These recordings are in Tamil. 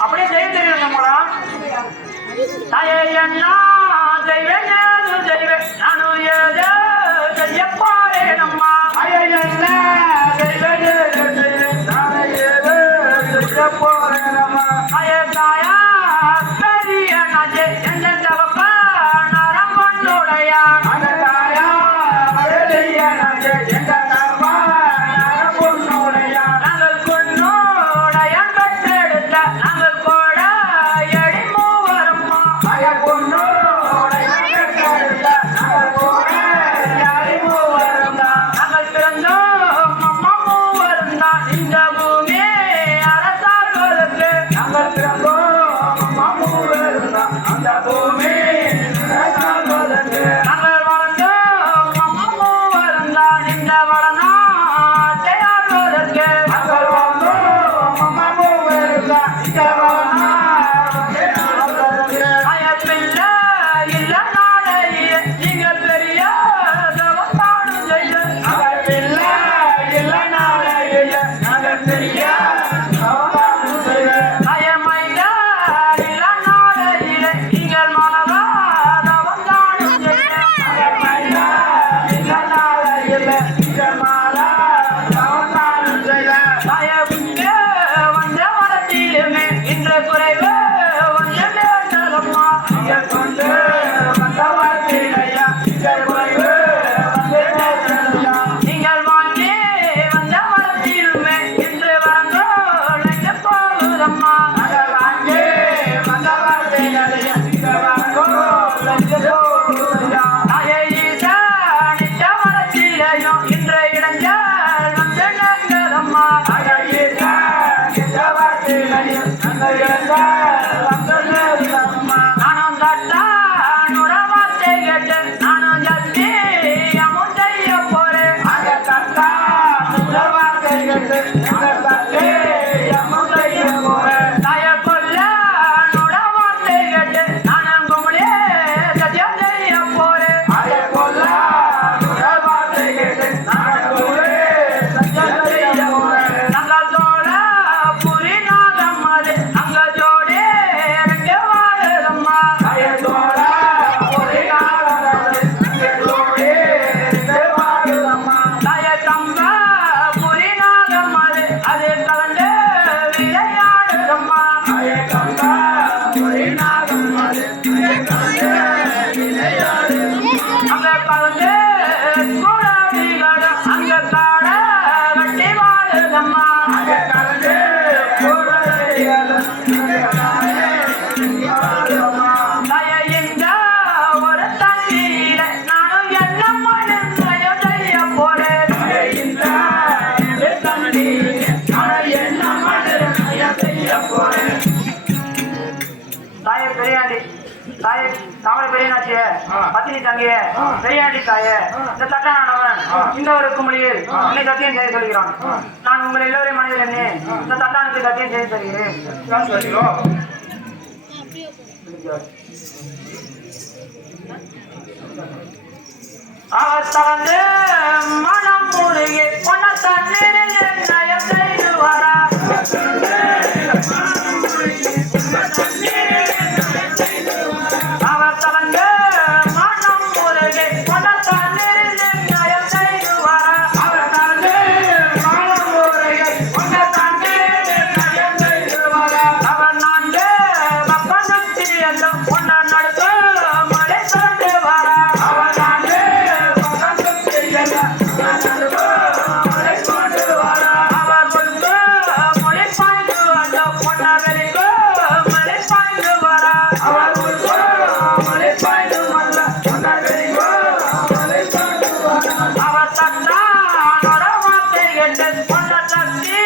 அப்படியே செய்ய தெரியும் நம்மளா என்ன செய்வேன் நானும் ஏதோ செய்ய போறேன் அம்மா என்ன செய்வேன் நானும் ஏதோ செய்ய போறேன் அம்மா தாயா பெரிய நாஜே என்ன தவப்பா நரம் பொண்ணுடையா தாயா பெரிய நாஜே என்ன தவப்பா நரம் பொண்ணுடையா நாங்கள் பொண்ணுடைய கட்டெடுத்த நாங்கள் கூட எடி மூவரம்மா பொண்ணுடைய கட்டெடுத்த நாங்கள் கூட எடி மூவரம்மா நாங்கள் பிறந்தோம் அம்மா மூவரம் தான் இந்த பூமி அரசார்களுக்கு நாங்கள் பிறந்தோம் அந்த பூமி நாங்கள் வளர்ந்தோம் அம்மா மூவரம் தான் இந்த வளநாட்டை ஆள்வதற்கு நாங்கள் வளர்ந்தோம் அம்மா மூவரம் தான் இந்த வளநாட்டை ஆள்வதற்கு பிள்ளை இல்ல நாளையே நீங்கள் பெரிய தவத்தாடும் செய்ய நாங்கள் பிள்ளை இல்ல நாளையே நாங்கள் பெரிய தவத்தாடும் செய்ய நீங்கள் வாங்கி வந்த வரத்திலுமே இன்று வரங்கோ போகுதம்மா வாங்கி வந்த வரத்திலையும் இன்று இடங்கள் வந்து நங்கதம்மா நானும் தட்டானுட வார்த்தை கேட்டு நானும் ஜல்தி அமுன் செய்ய போறேன் வார்த்தை கேட்டு அமுன் செய்ய போறேன் தாய கொல்ல நுட வார்த்தை கேட்டு நானும் கும்பலே சத்தியம் செய்ய போறேன் கொல்ல நுட வார்த்தை கேட்டு நானும் கும்பலே சத்தியம் செய்ய போறேன் நாங்கள் சோழ புரி நாகம் அது அங்க ஜோடி எனக்கு வாழுதம்மா சோழ புரி நாகம் அது அங்க ஜோடி எனக்கு வாழுதம்மா தாய தம்ப புரி நாகம் அது கலந்து விளையாடுதம்மா தம்ப புரி நாகம் அது கலந்து விளையாடுதம்மா அங்க கலந்து கூடாதிகள் அங்க காட கட்டி வாழுதம்மா அங்க கலந்து தாய இந்த ஒரு தண்ணீர நானும் என்ன மனுஷயம் செய்ய போறேன் இந்த தண்ணீர நானும் என்ன மனுஷயம் செய்ய போறேன் தாய பெரியாண்டி தாய தாமரை பெரியனாச்சிய பத்தினி தங்கிய பெரியாண்டி தாய இந்த தட்டானவன் இந்த ஒரு கும்பலியில் என்னை சத்தியம் செய்து சொல்கிறான் நான் உங்கள் எல்லோரையும் மனிதர் என்னே இந்த தட்டானுக்கு சத்தியம் செய்து தருகிறேன் அவர் தவந்து மனம் மூழ்கி பொன்ன தண்ணீரில் நயம் செய்து வரா அவர் தவந்து மனம் மூழ்கி பொன்ன தண்ணீரில் நயம் செய்து வரா அவர் தவந்து மனம் மூழ்கி பொன்ன தண்ணீரில் நயம் செய்து வரா அவர் நான்கு பப்பனுக்கு எல்லாம் பொன்ன நடுத்து மழை கொண்டு வரா அவர் நான்கு பப்பனுக்கு எல்லாம் மழை கொண்டு வரா அவர் கொண்டு மொழி பாய்ந்து வந்த பொன்னவருக்கு மழை பாய்ந்து வரா அவர் கொண்டு மழை பாய்ந்து வந்த பொன்னவருக்கு மழை பாய்ந்து வரா அவர் தட்டானோட வார்த்தை கேட்டு பொன்ன தட்டி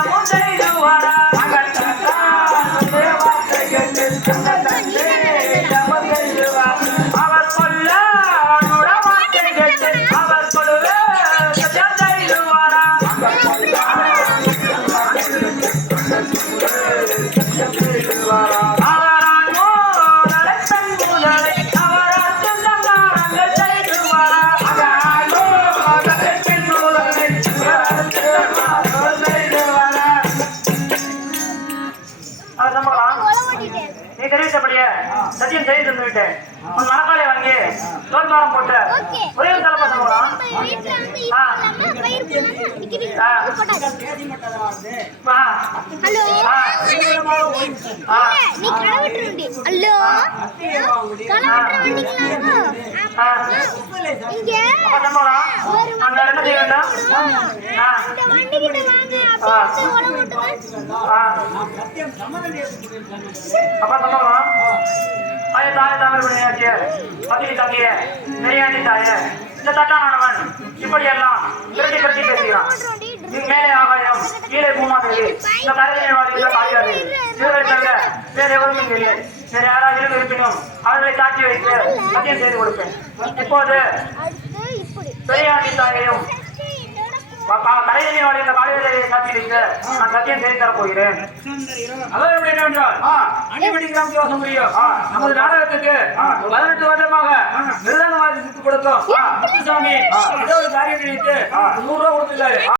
அமுன் செய்து வரா அவர் தட்டானோட வார்த்தை கேட்டு பொன்ன தட்டி அமுன் செய்து வரா அவர் கொல்லனோட வார்த்தை கேட்டு அவர் கொலுவே சத்தியம் செய்து வரா அவரானோ நலத்தன் முதலை அவராத்து சந்தாரங்கள் செய்து வரா அவரானோ நலத்தன் முதலை சத்தியம் செய்து தந்து விட்டேன். உன் மனப்பாலை வாங்கி தோல்பாரம் போட்டு ஒரே ஒரு தலைப்பா சொல்றான். என்ன செய்ய வேண்டாம்? அப்பா சொல்லலாம். தாய் தாமரை பண்ணியாச்சு பத்திரி தங்கிய நெறியாண்டி தாய இந்த தட்டானவன் இப்படியெல்லாம் பிரட்டி பிரட்டி பேசுகிறான். மேலே ஆகாயம் கீழே பூமாதேவி இந்த கரையை வாழ்கிற காரியாது இவரை தவிர வேற எவரும் இங்கு இல்லை. வேற யாராவது இருப்பினும் அவர்களை தாக்கி வைத்து சத்தியம் செய்து கொடுப்பேன். இப்போது பெரியாண்டி தாயையும் கரையை வாழ்கிற காரியை சாட்சி வைத்து நான் சத்தியம் செய்து தரப் போகிறேன். அதாவது என்னவென்றால் அடிப்படை கிராம யோசனை முடியும். நமது நாடகத்துக்கு 18 வருடமாக மிருதங்க வாசித்து கொடுத்தோம். சாமி ஏதோ ஒரு காரியம் நினைத்து 100 ரூபா கொடுத்துருக்காரு.